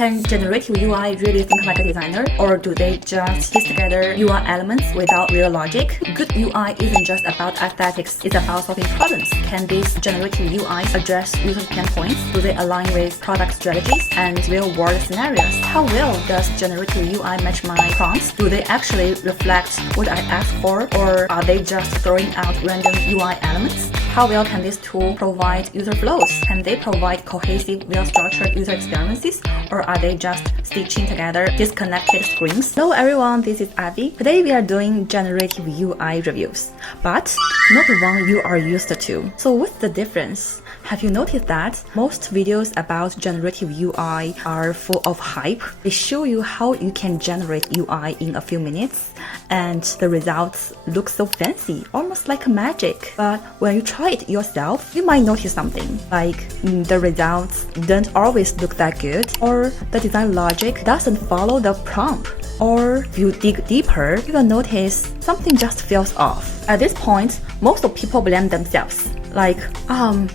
Can generative UI really think like a designer, or do they just piece together UI elements without real logic? Good UI isn't just about aesthetics, it's about solving problems. Can these generative UIs address user pain points? Do they align with product strategies and real-world scenarios? How well does generative UI match my prompts? Do they actually reflect what I asked for, or are they just throwing out random UI elements? How well can this tool provide user flows? Can they provide cohesive, well-structured user experiences, or are they just stitching together disconnected screens? Hello everyone, this is Abby. Today we are doing generative UI reviews, but not the one you are used to. So what's the difference? Have you noticed that most videos about generative UI are full of hype? They show you how you can generate UI in a few minutes, and the results look so fancy, almost like magic. But when you try it yourself, you might notice something, like the results don't always look that good, or the design logic doesn't follow the prompt. Or if you dig deeper, you will notice something just feels off. At this point, most of people blame themselves. Like,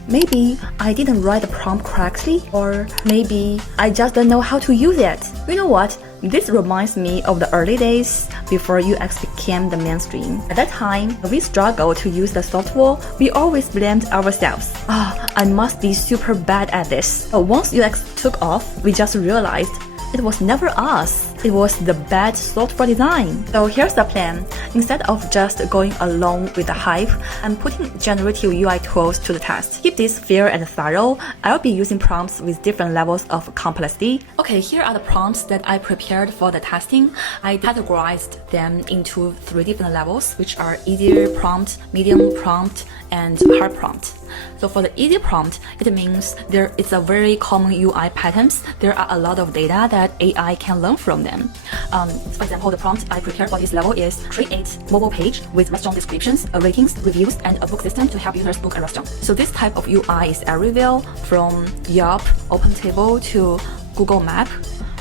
maybe I didn't write the prompt correctly, or maybe I just don't know how to use it. You know what? This reminds me of the early days before UX became the mainstream. At that time, when we struggled to use the software, we always blamed ourselves. I must be super bad at this. But once UX took off, we just realized it was never us. It was the bad software design. So here's the plan. Instead of just going along with the hype, I'm putting generative UI tools to the test. Keep this fair and thorough. I'll be using prompts with different levels of complexity. Okay, here are the prompts that I prepared for the testing. I categorized them into 3 different levels, which are easier prompt, medium prompt, and hard prompt. So for the easy prompt, it means it's a very common UI patterns. There are a lot of data that AI can learn from them. For example, the prompt I prepared for this level is create mobile page with restaurant descriptions, ratings, reviews, and a book system to help users book a restaurant. So this type of UI is everywhere, from Yelp, OpenTable to Google Map.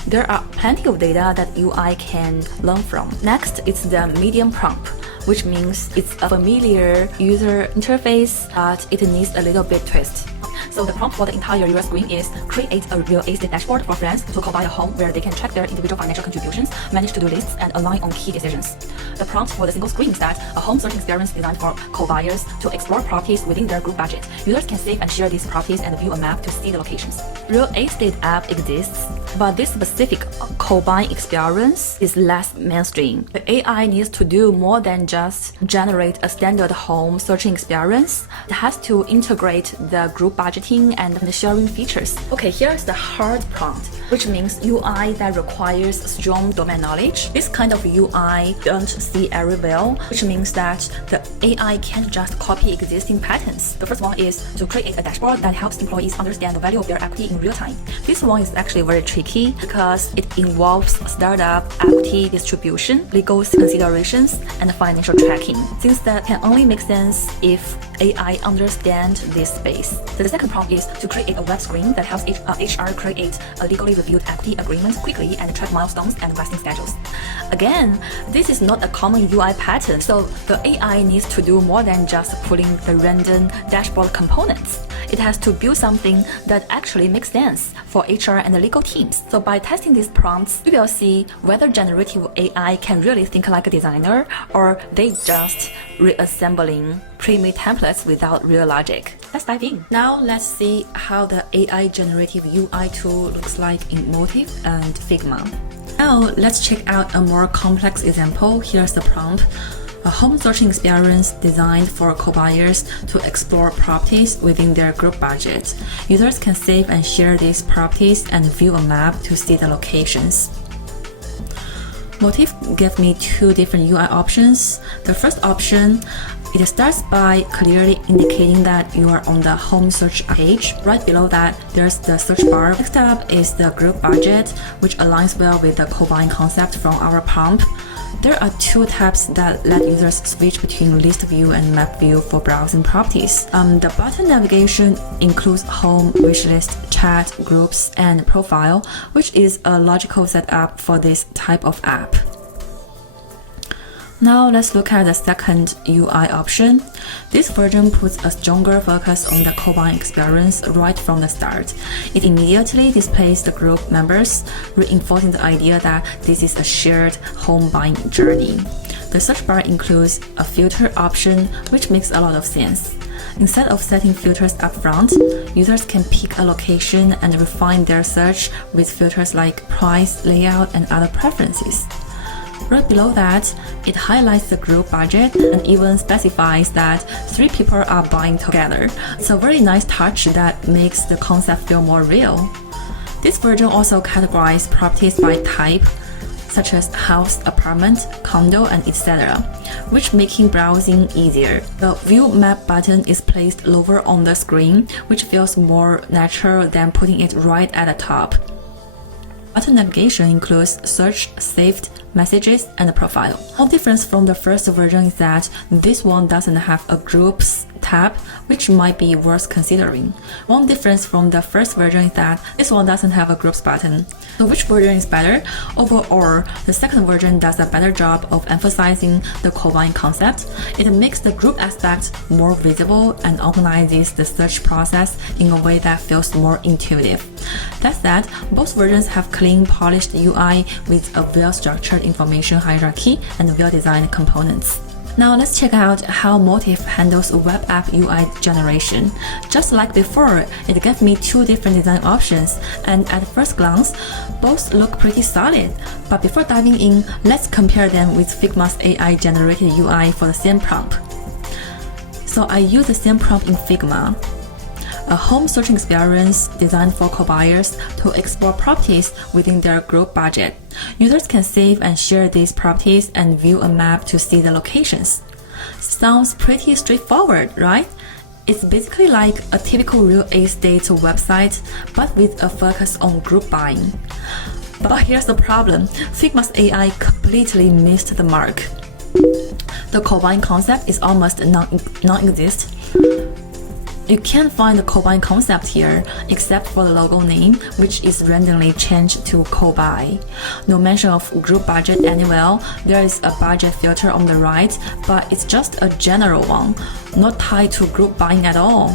There are plenty of data that UI can learn from. Next, it's the medium prompt, which means it's a familiar user interface, but it needs a little bit twist. So the prompt for the entire UI screen is create a real estate dashboard for friends to co-buy a home where they can track their individual financial contributions, manage to-do lists, and align on key decisions. The prompt for the single screen is that a home searching experience designed for co-buyers to explore properties within their group budget. Users can save and share these properties and view a map to see the locations. Real estate app exists, but this specific co-buying experience is less mainstream. The AI needs to do more than just generate a standard home searching experience. It has to integrate the group budgeting and the sharing features. Okay, here's the hard prompt, which means UI that requires strong domain knowledge. This kind of UI don't see everywhere, which means that the AI can't just copy existing patterns. The first one is to create a dashboard that helps employees understand the value of their equity in real time. This one is actually very tricky because it involves startup equity distribution, legal considerations, and financial tracking. Since that can only make sense if AI understands this space. So the second prompt is to create a web screen that helps HR create a legally reviewed equity agreement quickly and track milestones and vesting schedules. Again, this is not a common UI pattern, so the AI needs to do more than just pulling the random dashboard components. It has to build something that actually makes sense for HR and the legal teams. So by testing these prompts, we will see whether generative AI can really think like a designer, or they just reassembling pre-made templates without real logic. Let's dive in. Now let's see how the AI generative UI tool looks like in Motiff and Figma. Now let's check out a more complex example. Here's the prompt. A home searching experience designed for co-buyers to explore properties within their group budget. Users can save and share these properties and view a map to see the locations. Motiff gave me 2 different UI options. The first option, it starts by clearly indicating that you are on the home search page. Right below that, there's the search bar. Next up is the group budget, which aligns well with the co-buying concept from our prompt. There are 2 tabs that let users switch between list view and map view for browsing properties. The button navigation includes home, wishlist, chat, groups, and profile, which is a logical setup for this type of app. Now let's look at the second UI option. This version puts a stronger focus on the co-buying experience right from the start. It immediately displays the group members, reinforcing the idea that this is a shared home buying journey. The search bar includes a filter option, which makes a lot of sense. Instead of setting filters up front, users can pick a location and refine their search with filters like price, layout, and other preferences. Right below that, it highlights the group budget and even specifies that 3 people are buying together. It's a very nice touch that makes the concept feel more real. This version also categorizes properties by type, such as house, apartment, condo, and etc., which making browsing easier. The View Map button is placed lower on the screen, which feels more natural than putting it right at the top. Button navigation includes search, saved, messages, and profile. One difference from the first version is that this one doesn't have a groups tab, which might be worth considering. One difference from the first version is that this one doesn't have a groups button. So which version is better? Overall, the second version does a better job of emphasizing the co-buying concept. It makes the group aspect more visible and organizes the search process in a way that feels more intuitive. That said, both versions have clean, polished UI with a well-structured information hierarchy and well-designed components. Now let's check out how Motiff handles web app UI generation. Just like before, it gave me 2 different design options, and at first glance, both look pretty solid. But before diving in, let's compare them with Figma's AI generated UI for the same prompt. So I use the same prompt in Figma. A home searching experience designed for co-buyers to explore properties within their group budget. Users can save and share these properties and view a map to see the locations. Sounds pretty straightforward, right? It's basically like a typical real estate website, but with a focus on group buying. But here's the problem. Figma's AI completely missed the mark. The co-buying concept is almost non-existent. You can't find the co-buying concept here, except for the logo name, which is randomly changed to co-buy. No mention of group budget anywhere. There is a budget filter on the right, but it's just a general one, not tied to group buying at all.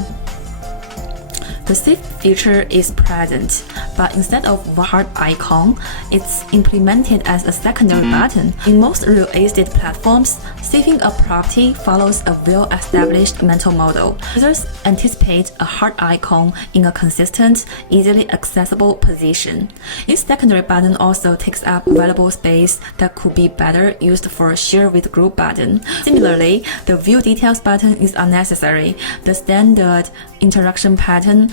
The save feature is present, but instead of a heart icon, it's implemented as a secondary button. In most real estate platforms, saving a property follows a well-established mental model. Users anticipate a heart icon in a consistent, easily accessible position. This secondary button also takes up valuable space that could be better used for a share with group button. Similarly, the view details button is unnecessary. The standard interaction pattern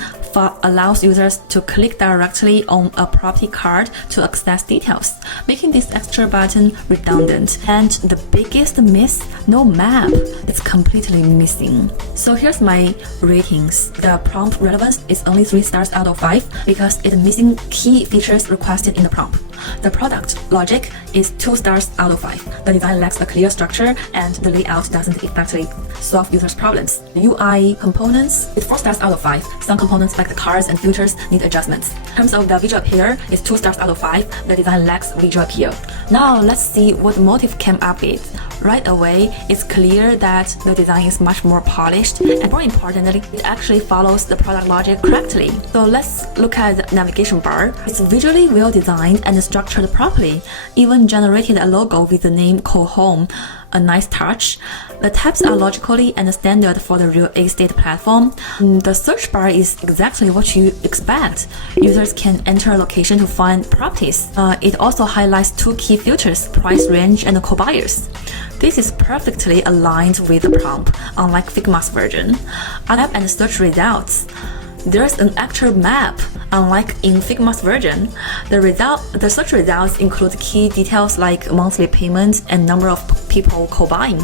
allows users to click directly on a property card to access details, making this extra button redundant. And the biggest miss, no map. It's completely missing. So here's my ratings. The prompt relevance is only 3 stars out of 5 because it's missing key features requested in the prompt. The product logic is 2 stars out of 5. The design lacks a clear structure and the layout doesn't effectively solve users' problems. The UI components is 4 stars out of 5. Some components like the cards and filters need adjustments. In terms of the visual appeal, it's 2 stars out of 5. The design lacks visual appeal. Now let's see what Motiff came up with. Right away, it's clear that the design is much more polished, and more importantly, it actually follows the product logic correctly. So let's look at the navigation bar. It's visually well designed and structured properly. Even generated a logo with the name Co-Home, a nice touch. The tabs are logically and standard for the real estate platform. The search bar is exactly what you expect. Users can enter a location to find properties. It also highlights 2 key filters, price range and co-buyers. This is perfectly aligned with the prompt, unlike Figma's version. Map and search results. There's an actual map, unlike in Figma's version. The search results include key details like monthly payment and number of people co-buying.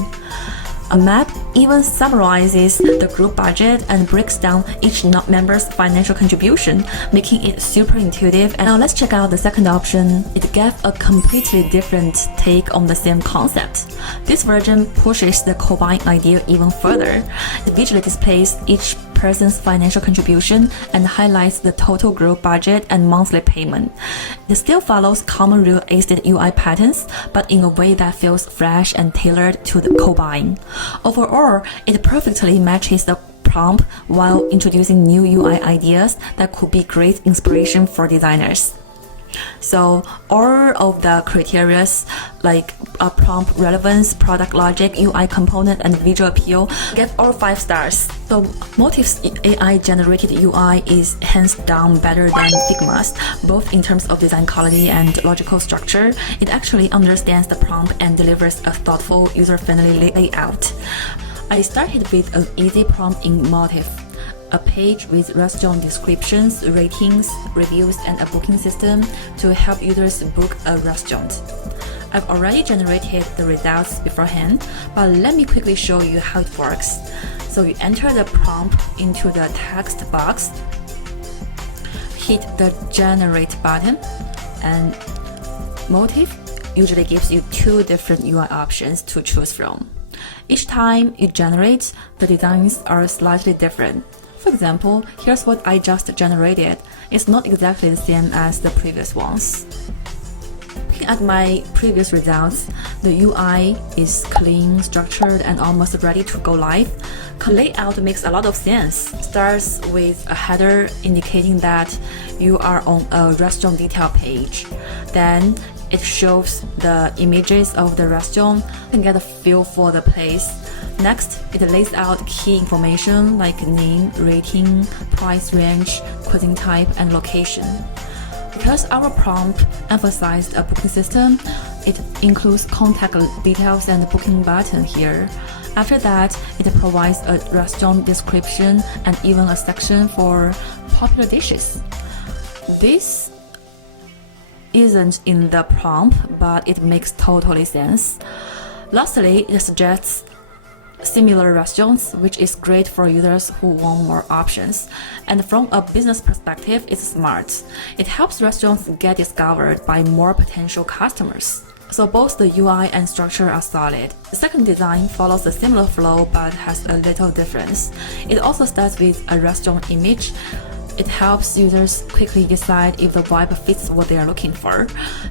A map even summarizes the group budget and breaks down each member's financial contribution, making it super intuitive. And now let's check out the second option. It gave a completely different take on the same concept. This version pushes the co-buying idea even further. It visually displays each person's financial contribution and highlights the total group budget and monthly payment. It still follows common real estate UI patterns, but in a way that feels fresh and tailored to the co-buying. Overall, it perfectly matches the prompt while introducing new UI ideas that could be great inspiration for designers. So all of the criteria like prompt relevance, product logic, UI component, and visual appeal get all 5 stars. So Motiff AI generated UI is hands down better than Figma's, both in terms of design quality and logical structure. It actually understands the prompt and delivers a thoughtful, user-friendly layout. I started with an easy prompt in Motiff, a page with restaurant descriptions, ratings, reviews, and a booking system to help users book a restaurant. I've already generated the results beforehand, but let me quickly show you how it works. So you enter the prompt into the text box, hit the generate button, and Motiff usually gives you 2 different UI options to choose from. Each time you generate, the designs are slightly different. For example, here's what I just generated. It's not exactly the same as the previous ones. Looking at my previous results, the UI is clean, structured, and almost ready to go live. The layout makes a lot of sense. Starts with a header indicating that you are on a restaurant detail page. Then it shows the images of the restaurant and get a feel for the place. Next, it lays out key information like name, rating, price range, cuisine type, and location. Because our prompt emphasized a booking system, it includes contact details and booking button here. After that, it provides a restaurant description and even a section for popular dishes. This isn't in the prompt, but it makes totally sense. Lastly, it suggests similar restaurants, which is great for users who want more options. And from a business perspective, it's smart. It helps restaurants get discovered by more potential customers. So both the UI and structure are solid. The second design follows a similar flow but has a little difference. It also starts with a restaurant image. It helps users quickly decide if the vibe fits what they are looking for.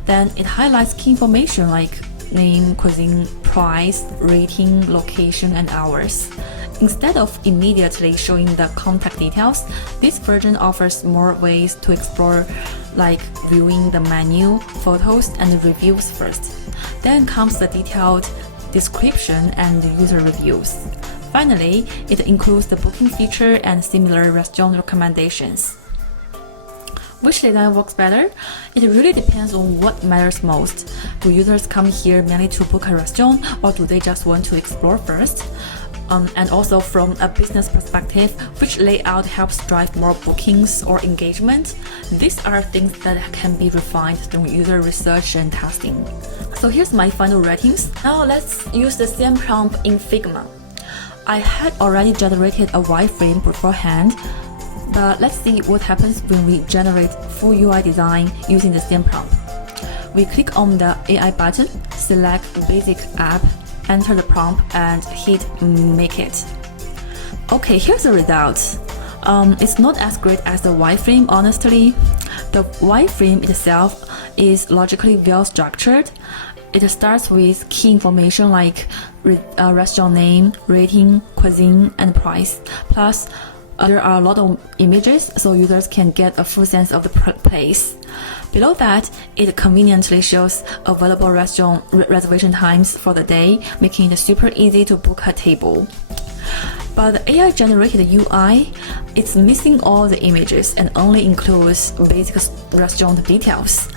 Then it highlights key information like name, cuisine, price, rating, location, and hours. Instead of immediately showing the contact details, this version offers more ways to explore, like viewing the menu, photos, and reviews first. Then comes the detailed description and user reviews. Finally, it includes the booking feature and similar restaurant recommendations. Which design works better? It really depends on what matters most. Do users come here mainly to book a restaurant, or do they just want to explore first? And also from a business perspective, which layout helps drive more bookings or engagement? These are things that can be refined through user research and testing. So here's my final ratings. Now let's use the same prompt in Figma. I had already generated a wireframe beforehand, but let's see what happens when we generate full UI design using the same prompt. We click on the AI button, select Basic App, enter the prompt, and hit Make It. Okay, here's the result. It's not as great as the wireframe, honestly. The wireframe itself is logically well structured. It starts with key information like restaurant name, rating, cuisine, and price. Plus, there are a lot of images, so users can get a full sense of the place. Below that, it conveniently shows available restaurant reservation times for the day, making it super easy to book a table. But the AI-generated UI, it's missing all the images and only includes basic restaurant details.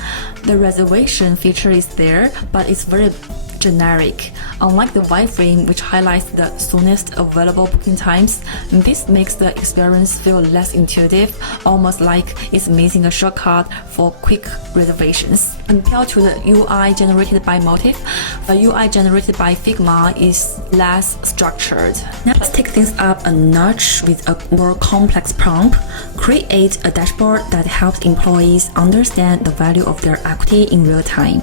The reservation feature is there, but it's very generic. Unlike the wireframe, which highlights the soonest available booking times, this makes the experience feel less intuitive, almost like it's missing a shortcut for quick reservations. Compared to the UI generated by Motiff, the UI generated by Figma is less structured. Now let's take things up a notch with a more complex prompt. Create a dashboard that helps employees understand the value of their equity in real time.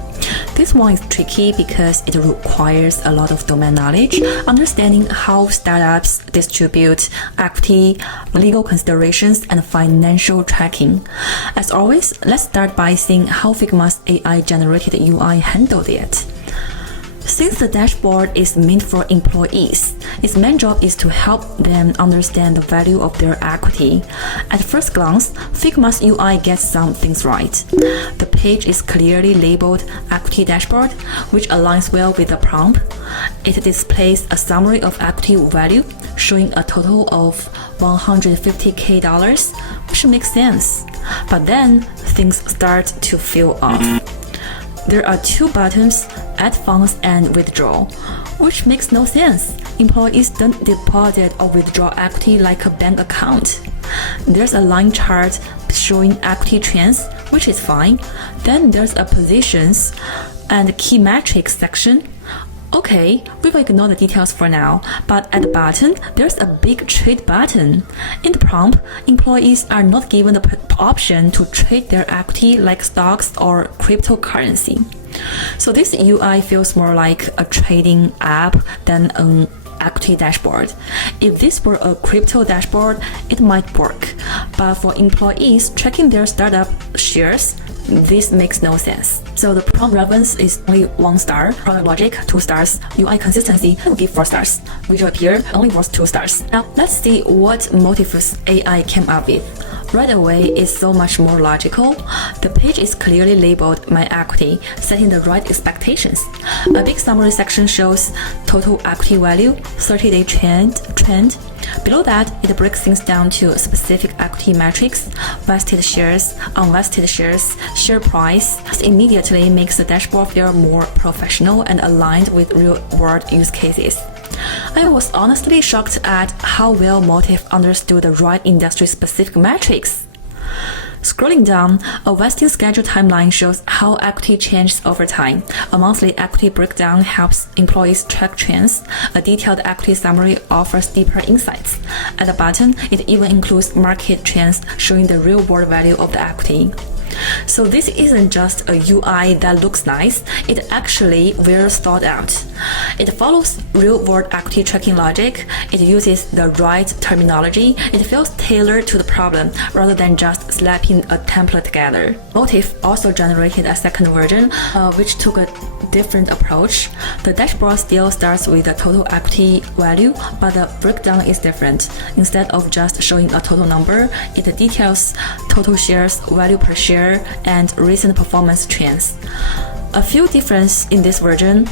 This one is tricky because it requires a lot of domain knowledge, understanding how startups distribute equity, legal considerations, and financial tracking. As always, let's start by seeing how Figma's AI-generated UI handled it. Since the dashboard is meant for employees, its main job is to help them understand the value of their equity. At first glance, Figma's UI gets some things right. The page is clearly labeled Equity Dashboard, which aligns well with the prompt. It displays a summary of equity value, showing a total of $150K, which makes sense. But then, things start to feel off. There are two buttons, Add Funds and Withdraw, which makes no sense. Employees don't deposit or withdraw equity like a bank account. There's a line chart showing equity trends, which is fine. Then there's a positions and key metrics section. Okay, we will ignore the details for now, but at the bottom, there's a big trade button. In the prompt, employees are not given the option to trade their equity like stocks or cryptocurrency. So this UI feels more like a trading app than an equity dashboard. If this were a crypto dashboard, it might work. But for employees tracking their startup shares, this makes no sense. So the prompt relevance is only 1 star, product logic 2 stars, UI consistency I will give 4 stars, visual appear only worth 2 stars. Now let's see what Motiff AI came up with. Right away is so much more logical. The page is clearly labeled My Equity, setting the right expectations. A big summary section shows total equity value, 30-day trend. Below that, it breaks things down to specific equity metrics, vested shares, unvested shares, share price. This immediately makes the dashboard feel more professional and aligned with real-world use cases. I was honestly shocked at how well Motiff understood the right industry-specific metrics. Scrolling down, a vesting schedule timeline shows how equity changes over time. A monthly equity breakdown helps employees track trends. A detailed equity summary offers deeper insights. At the bottom, it even includes market trends showing the real-world value of the equity. So this isn't just a UI that looks nice, it actually well thought out. It follows real-world equity tracking logic, it uses the right terminology, it feels tailored to the problem rather than just slapping a template together. Motiff also generated a second version, which took a different approach. The dashboard still starts with the total equity value, but the breakdown is different. Instead of just showing a total number, it details total shares, value per share, and recent performance trends. A few differences in this version.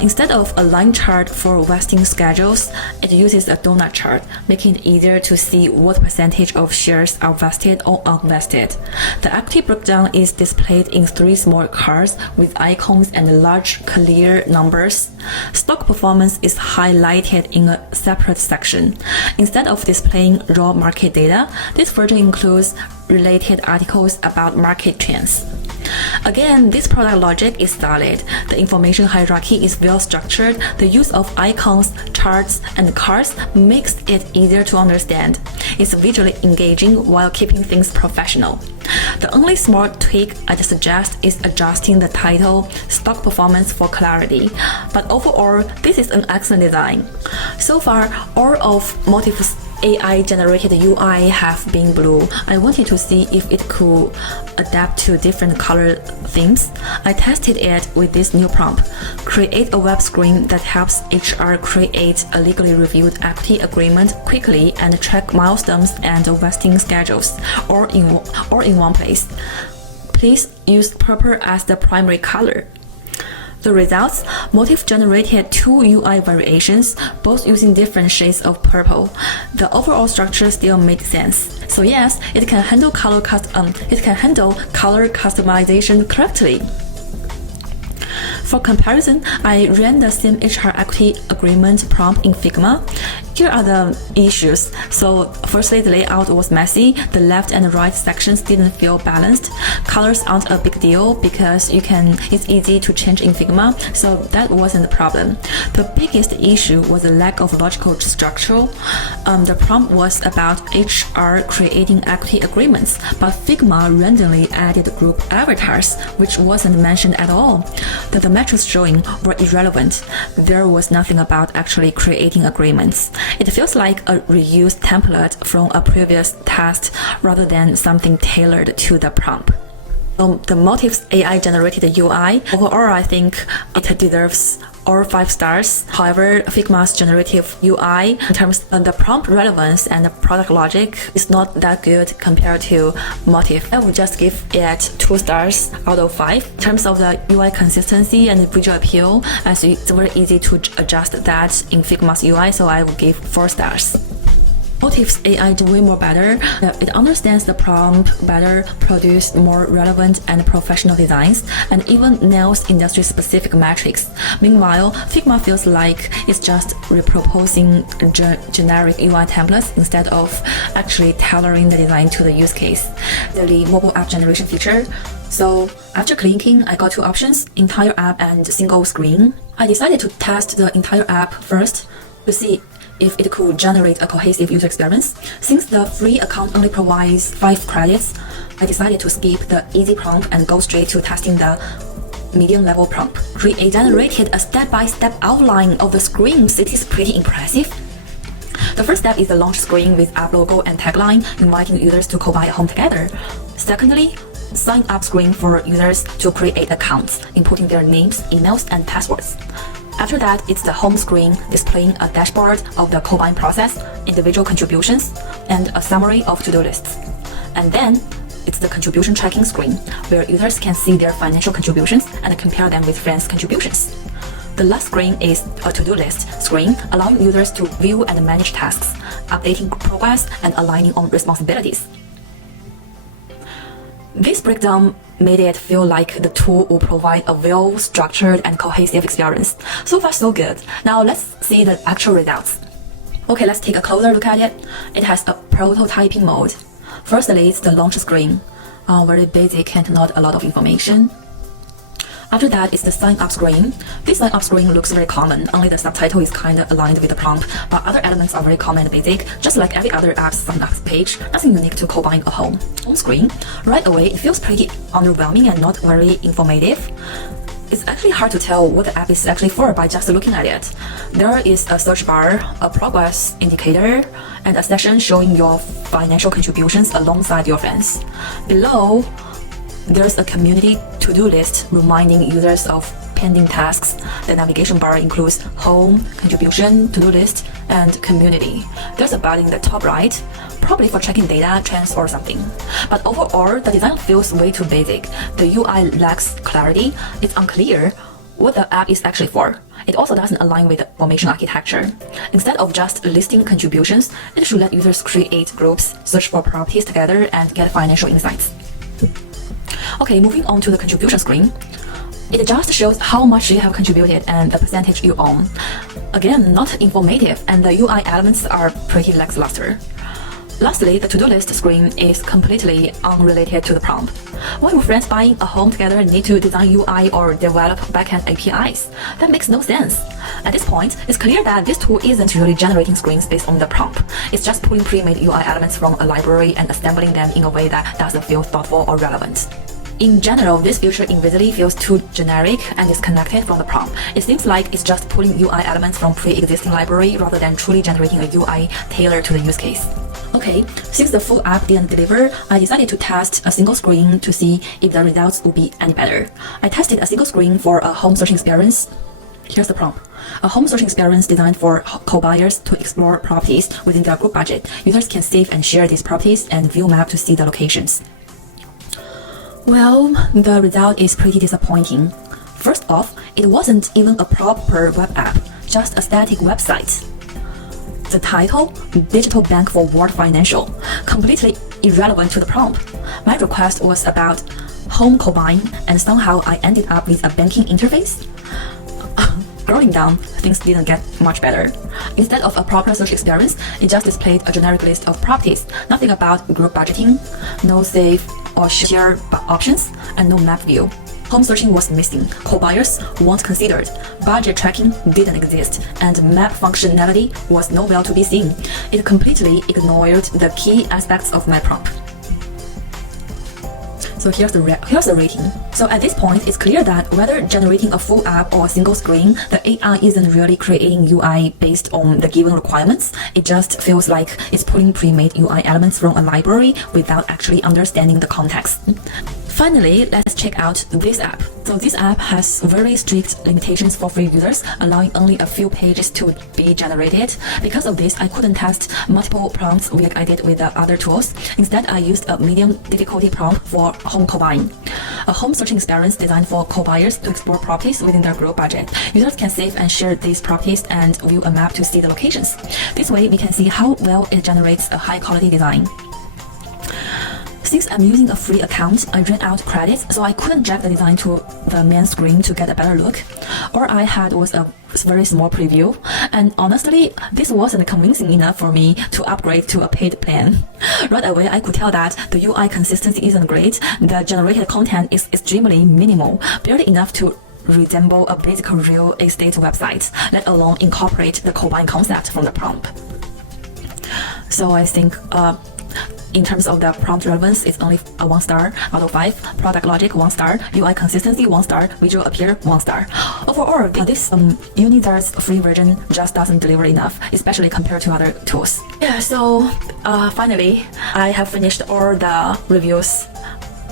Instead of a line chart for vesting schedules, it uses a donut chart, making it easier to see what percentage of shares are vested or unvested. The equity breakdown is displayed in 3 small cards with icons and large clear numbers. Stock performance is highlighted in a separate section. Instead of displaying raw market data, this version includes related articles about market trends. Again, this product logic is solid. The information hierarchy is well structured. The use of icons, charts, and cards makes it easier to understand. It's visually engaging while keeping things professional. The only small tweak I'd suggest is adjusting the title Stock Performance for clarity. But overall, this is an excellent design. So far, all of Motiff's AI-generated UI have been blue. I wanted to see if it could adapt to different color themes. I tested it with this new prompt. Create a web screen that helps HR create a legally reviewed equity agreement quickly and track milestones and vesting schedules, all in one place. Please use purple as the primary color. The results, Motiff generated 2 UI variations, both using different shades of purple. The overall structure still made sense. So yes, it can handle color customization correctly. For comparison, I ran the same HR equity agreement prompt in Figma. Here are the issues. So firstly, the layout was messy. The left and right sections didn't feel balanced. Colors aren't a big deal because it's easy to change in Figma, so that wasn't the problem. The biggest issue was the lack of logical structure. The prompt was about HR creating equity agreements, but Figma randomly added group avatars, which wasn't mentioned at all. The metrics showing were irrelevant. There was nothing about actually creating agreements. It feels like a reused template from a previous test rather than something tailored to the prompt. The Motiff AI generated UI, overall I think it deserves all 5 stars. However, Figma's generative UI, in terms of the prompt relevance and the product logic, is not that good compared to Motiff. I would just give it 2 stars out of 5. In terms of the UI consistency and visual appeal, as it's very easy to adjust that in Figma's UI, so I will give 4 stars. Motiff's AI is way more better. It understands the prompt better, produces more relevant and professional designs, and even nails industry-specific metrics. Meanwhile, Figma feels like it's just reproposing generic UI templates instead of actually tailoring the design to the use case. The mobile app generation feature. So after clicking, I got 2 options, entire app and single screen. I decided to test the entire app first to see if it could generate a cohesive user experience. Since the free account only provides 5 credits, I decided to skip the easy prompt and go straight to testing the medium level prompt. It generated a step-by-step outline of the screens. It is pretty impressive. The first step is the launch screen with app logo and tagline, inviting users to co-buy a home together. Secondly, sign up screen for users to create accounts, inputting their names, emails, and passwords. After that, it's the home screen displaying a dashboard of the co-buying process, individual contributions, and a summary of to-do lists. And then, it's the contribution tracking screen, where users can see their financial contributions and compare them with friends' contributions. The last screen is a to-do list screen, allowing users to view and manage tasks, updating progress, and aligning on responsibilities. This breakdown made it feel like the tool will provide a well-structured and cohesive experience. So far, so good. Now let's see the actual results. Okay, let's take a closer look at it. It has a prototyping mode. Firstly, it's the launch screen, very basic and not a lot of information. After that, it's the sign up screen. This sign up screen looks very common, only the subtitle is kind of aligned with the prompt, but other elements are very common and basic, just like every other app's sign up page, nothing unique to co-buying a home. On screen, right away, it feels pretty underwhelming and not very informative. It's actually hard to tell what the app is actually for by just looking at it. There is a search bar, a progress indicator, and a section showing your financial contributions alongside your friends. Below, there's a community to-do list reminding users of pending tasks. The navigation bar includes home, contribution, to-do list, and community. There's a button in the top right, probably for checking data, trends, or something. But overall, the design feels way too basic. The UI lacks clarity. It's unclear what the app is actually for. It also doesn't align with the formation architecture. Instead of just listing contributions, it should let users create groups, search for properties together, and get financial insights. Okay, moving on to the contribution screen. It just shows how much you have contributed and the percentage you own. Again, not informative, and the UI elements are pretty lackluster. Lastly, the to-do list screen is completely unrelated to the prompt. Why would friends buying a home together need to design UI or develop backend APIs? That makes no sense. At this point, it's clear that this tool isn't really generating screens based on the prompt. It's just pulling pre-made UI elements from a library and assembling them in a way that doesn't feel thoughtful or relevant. In general, this feature in Visily feels too generic and disconnected from the prompt. It seems like it's just pulling UI elements from pre-existing library rather than truly generating a UI tailored to the use case. Okay, since the full app didn't deliver, I decided to test a single screen to see if the results would be any better. I tested a single screen for a home searching experience. Here's the prompt. A home searching experience designed for co-buyers to explore properties within their group budget. Users can save and share these properties and view map to see the locations. Well, the result is pretty disappointing. First off, it wasn't even a proper web app, just a static website. The title, Digital Bank for World Financial, completely irrelevant to the prompt. My request was about home co-buying, and somehow I ended up with a banking interface. scrolling down, things didn't get much better. Instead of a proper search experience, it just displayed a generic list of properties, nothing about group budgeting, no save or share options, and no map view. Home searching was missing, co-buyers weren't considered, budget tracking didn't exist, and map functionality was nowhere to be seen. It completely ignored the key aspects of my prompt. So here's the rating. So at this point, it's clear that whether generating a full app or a single screen, the AI isn't really creating UI based on the given requirements. It just feels like it's pulling pre-made UI elements from a library without actually understanding the context. Finally, let's check out this app. So this app has very strict limitations for free users, allowing only a few pages to be generated. Because of this, I couldn't test multiple prompts like I did with the other tools. Instead, I used a medium difficulty prompt for home co-buying, a home searching experience designed for co-buyers to explore properties within their group budget. Users can save and share these properties and view a map to see the locations. This way, we can see how well it generates a high-quality design. Since I'm using a free account, I ran out credits, so I couldn't drag the design to the main screen to get a better look. All I had was a very small preview, and honestly, this wasn't convincing enough for me to upgrade to a paid plan. Right away, I could tell that the UI consistency isn't great, the generated content is extremely minimal, barely enough to resemble a basic real estate website, let alone incorporate the co-buying concept from the prompt. So I think in terms of the prompt relevance, it's only a 1 star out of 5. Product logic, 1 star. UI consistency, 1 star. Visual appeal, 1 star. Overall, this Unizard's free version just doesn't deliver enough, especially compared to other tools. Yeah, so finally, I have finished all the reviews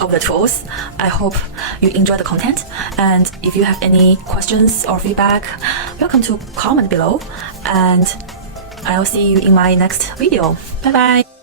of the tools. I hope you enjoy the content, and if you have any questions or feedback, welcome to comment below, and I'll see you in my next video. Bye bye.